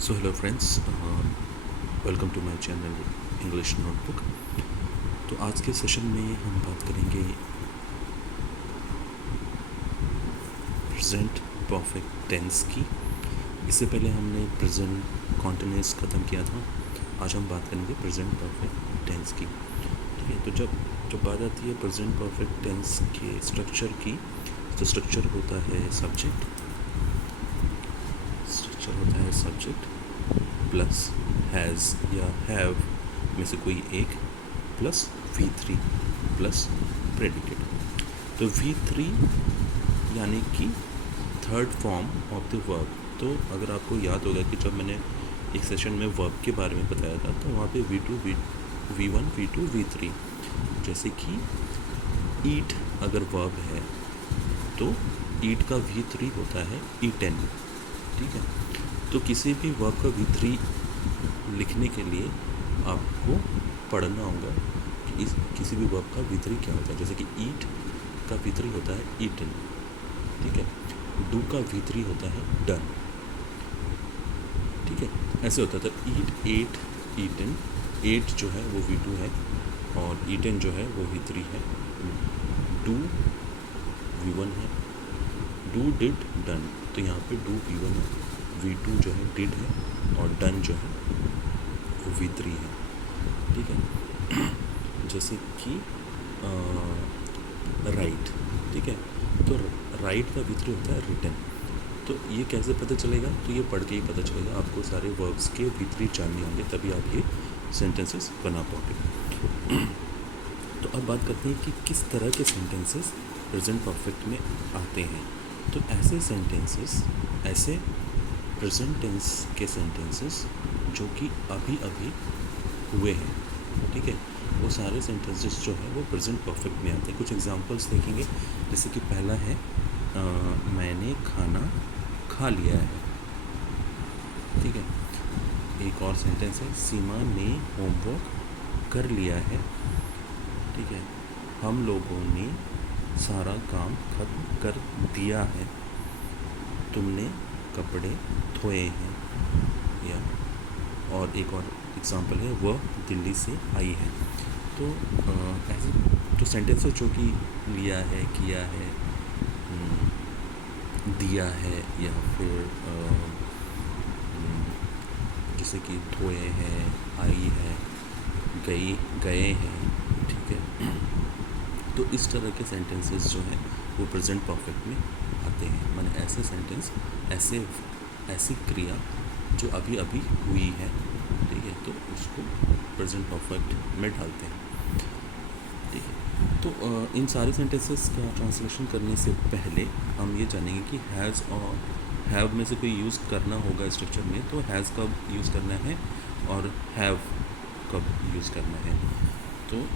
So hello friends, welcome to my channel English Notebook. तो आज के सेशन में हम बात करेंगे प्रेजेंट परफेक्ट टेंस की। इससे पहले हमने प्रेजेंट कॉन्टिन्यूस ख़त्म किया था। आज हम बात करेंगे प्रेजेंट परफेक्ट टेंस की। ठीक है, तो जब बात आती है प्रेजेंट परफेक्ट टेंस के स्ट्रक्चर की, तो स्ट्रक्चर होता है सब्जेक्ट प्लस हैज़ या हैव में से कोई एक प्लस V3 प्लस प्रेडिकेट। तो V3 यानी कि third form of the verb. तो अगर आपको याद होगा कि जब मैंने एक सेशन में वर्ब के बारे में बताया था, तो वहाँ पे V2 V1 V2 V3, जैसे कि ईट अगर वर्ब है तो ईट का V3 होता है ईटन। ठीक है, तो किसी भी वर्ब का V3 लिखने के लिए आपको पढ़ना होगा कि किसी भी वर्ब का V3 क्या होता है। जैसे कि ईट का V3 होता है ईटन। ठीक है, डू का V3 होता है डन। ठीक है, ऐसे होता था ईट, एट, ईटन। एट जो है वो V2 है और ईटन जो है वो V3 है। डू V1 है, डू डिड डन। तो यहाँ पे डू V1 है, V2 जो है डिड है और डन जो है वो V3 है। ठीक है, जैसे कि राइट। ठीक है, तो राइट का V3 होता है रिटन। तो ये कैसे पता चलेगा? तो ये पढ़ के ही पता चलेगा। आपको सारे वर्ब्स के V3 जानने होंगे, तभी आप ये सेंटेंसेस बना पाओगे। तो अब बात करते हैं कि किस तरह के सेंटेंसेस प्रेजेंट परफेक्ट में आते हैं। तो ऐसे सेंटेंसेस, ऐसे प्रेजेंट टेंस के सेंटेंसेस जो कि अभी अभी हुए हैं, ठीक है, वो सारे सेंटेंसेस जो है वो प्रेजेंट परफेक्ट में आते हैं। कुछ एग्जांपल्स देखेंगे। जैसे कि पहला है मैंने खाना खा लिया है। ठीक है, एक और सेंटेंस है सीमा ने होमवर्क कर लिया है। ठीक है, हम लोगों ने सारा काम खत्म कर दिया है। तुमने कपड़े धोए हैं। या और एक और एग्जांपल है वह दिल्ली से आई है। तो ऐसे जो सेंटेंसेस जो कि लिया है, किया है, दिया है, या फिर जैसे कि धोए हैं, आई है, गए हैं। ठीक है, तो इस तरह के सेंटेंसेस जो हैं वो प्रेजेंट परफेक्ट में आते हैं। माने ऐसे सेंटेंस, ऐसी क्रिया जो अभी अभी हुई है, ठीक है, तो उसको प्रेजेंट परफेक्ट में डालते हैं। ठीक है, तो इन सारे सेंटेंसेस का ट्रांसलेशन करने से पहले हम ये जानेंगे कि हैज़ और हैव में से कोई यूज़ करना होगा स्ट्रक्चर में, तो हैज़ कब यूज़ करना है और हैव कब यूज़ करना है। तो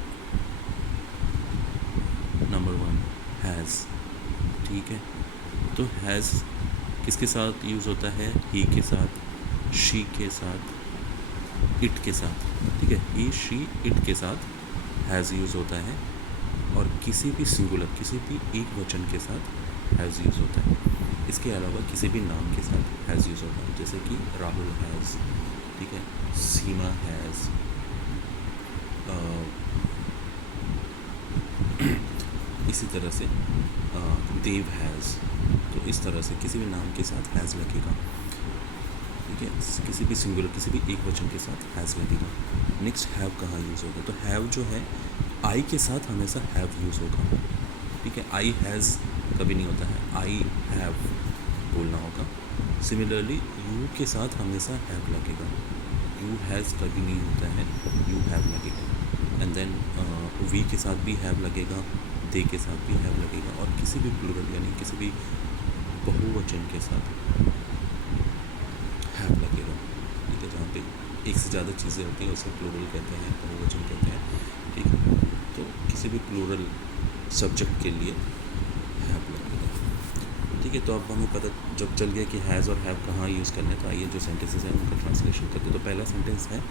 नंबर 1 हैज़। ठीक है, तो हैज़ किसके साथ यूज़ होता है? ही के साथ, शी के साथ, इट के साथ। ठीक है, ही, शी, इट के साथ हैज़ यूज़ होता है। और किसी भी सिंगुलर, किसी भी एक वचन के साथ हैज़ यूज़ होता है। इसके अलावा किसी भी नाम के साथ हैज़ यूज़ होता है। जैसे कि राहुल हैज़, ठीक है, सीमा हैज़, इसी तरह से देव हैज़। तो इस तरह से किसी भी नाम के साथ हैज़ लगेगा। ठीक है, किसी भी सिंगुलर, किसी भी एक वचन के साथ हैज़ लगेगा। नेक्स्ट हैव कहाँ यूज़ होगा? तो हैव जो है आई के साथ हमेशा हैव यूज़ होगा। ठीक है, आई हैज़ कभी नहीं होता है, आई हैव बोलना होगा। सिमिलरली यू के साथ हमेशा हैव लगेगा। यू हैज़ कभी नहीं होता है, यू हैव लगेगा। एंड देन वी के साथ भी हैव लगेगा, दे के साथ भी हैव लगेगा, और किसी भी प्लूरल यानी किसी भी बहुवचन के साथ हैव लगेगा। ठीक है, जहाँ पे एक से ज़्यादा चीज़ें होती हैं उसे प्लूरल कहते हैं, बहुवचन कहते हैं। ठीक है, तो किसी भी प्लूरल सब्जेक्ट के लिए हैव लगेगा। ठीक है, तो अब हमें पता जब चल गया कि हैज़ और हैव कहाँ यूज़ करना है, तो आइए जो सेंटेंसेस हैं उनका ट्रांसलेशन करते हैं। तो पहला सेंटेंस है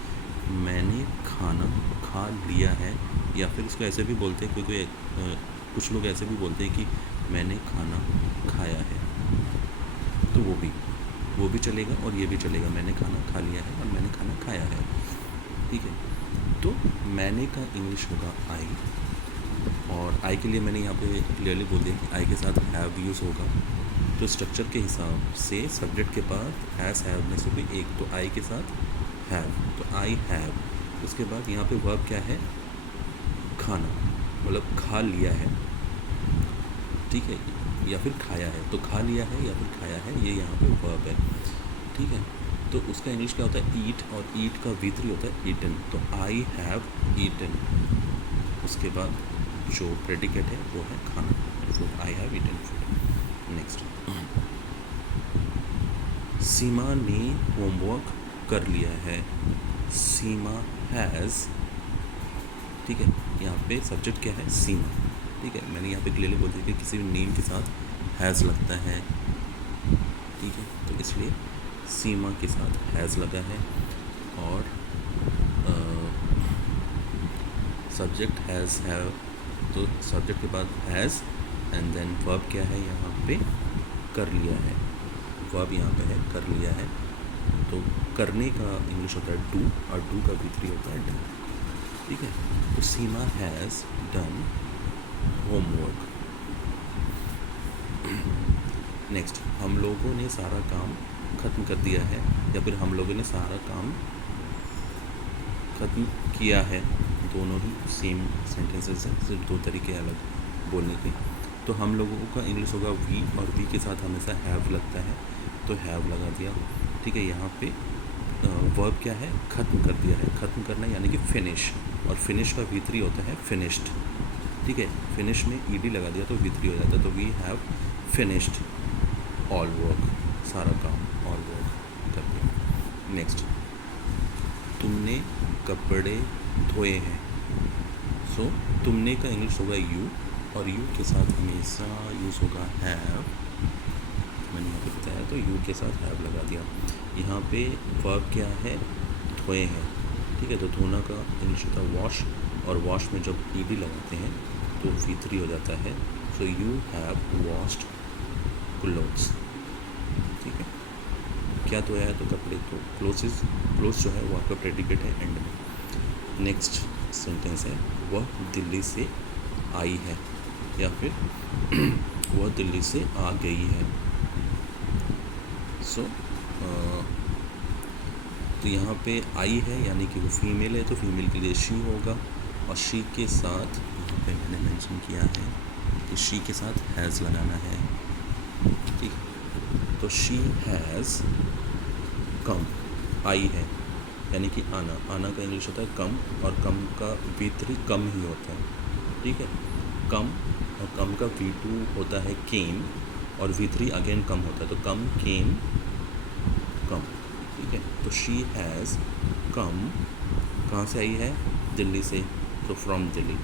मैंने खाना खा लिया है, या फिर इसको ऐसे भी बोलते हैं, कोई कुछ लोग ऐसे भी बोलते हैं कि मैंने खाना खाया है। तो वो भी वो भी चलेगा और ये भी चलेगा। मैंने खाना खा लिया है और मैंने खाना खाया है, ठीक है। तो मैंने का इंग्लिश होगा आई, और आई के लिए मैंने यहाँ पे क्लियरली बोल दिया कि आई के साथ हैव यूज़ होगा। तो स्ट्रक्चर के हिसाब से सब्जेक्ट के बाद हैज़ हैव में से कोई एक, तो आई के साथ हैव, तो आई हैव। उसके बाद यहाँ पे वर्ब क्या है, खाना, मतलब खा लिया है, ठीक है, या फिर खाया है। तो खा लिया है या फिर खाया है, ये यहाँ पे वर्ब है, ठीक है। तो उसका इंग्लिश क्या होता है, ईट, और ईट का V3 होता है ईटन। तो आई हैव ईटन, उसके बाद जो प्रेडिकेट है वो है खाना, food, I have eaten food. Next, Seema ने होमवर्क कर लिया है, सीमा हैज़, ठीक है। यहाँ पे सब्जेक्ट क्या है, सीमा, ठीक है। मैंने यहाँ पे क्लियरली बोल दिया कि किसी भी नेम के साथ हैज़ लगता है, ठीक है। तो इसलिए सीमा के साथ हैज़ लगा है, और सब्जेक्ट हैज़ हैव, तो सब्जेक्ट के बाद हैज़, एंड देन वर्ब क्या है यहाँ पे, कर लिया है। वर्ब यहाँ पे है कर लिया है। तो करने का इंग्लिश होता है डू, और डू का V3 होता है डन, ठीक है। तो सीमा हैज़ डन होमवर्क। नेक्स्ट, हम लोगों ने सारा काम ख़त्म कर दिया है, या फिर हम लोगों ने सारा काम ख़त्म किया है। दोनों ही सेम सेंटेंसेस हैं, सिर्फ दो तरीके अलग बोलने के। तो हम लोगों का इंग्लिश होगा वी, और वी के साथ हमेशा हैव लगता है, तो हैव लगा दिया, ठीक है। यहाँ पे वर्ब क्या है, ख़त्म कर दिया है, ख़त्म करना यानी कि फिनिश, और फिनिश का V3 होता है फिनिश्ड, ठीक है। फिनिश में ईडी लगा दिया तो V3 हो जाता है। तो we have finished all work, सारा काम, ऑल वर्क कर दिया। नेक्स्ट, तुमने कपड़े धोए हैं। सो तुमने का इंग्लिश होगा यू, और यू के साथ हमेशा यूज़ होगा हैव, मैंने यहाँ पे बताया, तो यू के साथ हैव लगा दिया। यहाँ पे वर्ब क्या है, धोए हैं, ठीक है। तो धोना का इंग्लिश होता है वॉश, और वॉश में जब ईडी लगाते हैं तो V3 हो जाता है। So you have washed clothes, ठीक है। क्या धोया है, तो कपड़े, तो क्लोथ्स, क्लोथ्स जो है वो आपका प्रेडिकेट है एंड में। नेक्स्ट सेंटेंस है, वह दिल्ली से आई है, या फिर वह दिल्ली से आ गई है। सो तो यहाँ पे आई है यानी कि वो फीमेल है, तो फीमेल के लिए शी होगा, और शी के साथ यहाँ पे मैंने मेंशन किया है कि शी के साथ हैज़ लगाना है, ठीक। तो शी हैज़ कम, आई है यानी कि आना, आना का इंग्लिश होता है कम, और कम का V3 कम ही होता है, ठीक है। कम, और कम का V2 होता है केम, और V3 अगेन कम होता है, तो कम, केम, कम, ठीक है। तो शी हैज़ कम, कहाँ से आई है, दिल्ली से, तो फ्रॉम दिल्ली,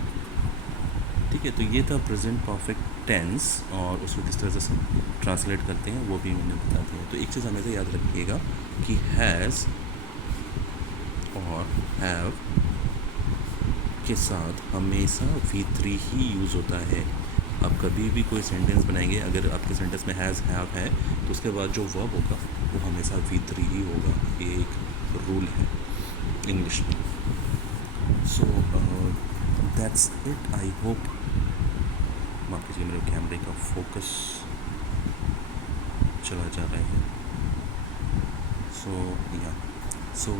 ठीक है। तो ये था प्रेजेंट परफेक्ट टेंस, और उसको किस तरह से ट्रांसलेट करते हैं वो भी मैंने बता दिया। तो एक चीज़ हमेशा याद रखिएगा कि हैज़ और हैव के साथ हमेशा V3 ही यूज़ होता है। आप कभी भी कोई सेंटेंस बनाएंगे, अगर आपके सेंटेंस में हैज़ हैव है, तो उसके बाद जो वर्ब होगा वो हमेशा V3 ही होगा। ये एक रूल है इंग्लिश में। So that's it. I hope, माफ कीजिए मेरे कैमरे का फोकस चला जा रहा है। So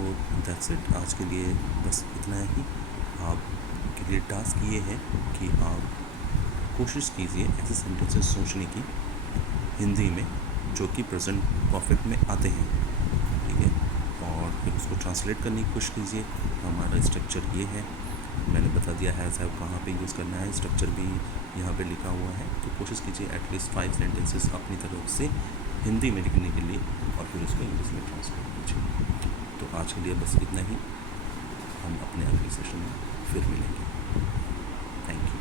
that's it. आज के लिए बस इतना ही। आपके लिए टास्क ये है कि आप कोशिश कीजिए ऐसे सेंटेंसेस सोचने की हिंदी में जो कि प्रेजेंट परफेक्ट में आते हैं, ठीक है। और फिर उसको ट्रांसलेट करने की कोशिश कीजिए। हमारा स्ट्रक्चर ये है, मैंने बता दिया हैज़ हैव कहाँ पे यूज़ करना है, स्ट्रक्चर भी यहाँ पे लिखा हुआ है। तो कोशिश कीजिए एटलीस्ट 5 सेंटेंसेस अपनी तरफ से हिंदी में लिखने के लिए, और फिर उसको इंग्लिश में ट्रांसलेट कीजिए। तो आज के लिए बस इतना ही। हम अपने अगले सेशन में फिर मिलेंगे। Thank you.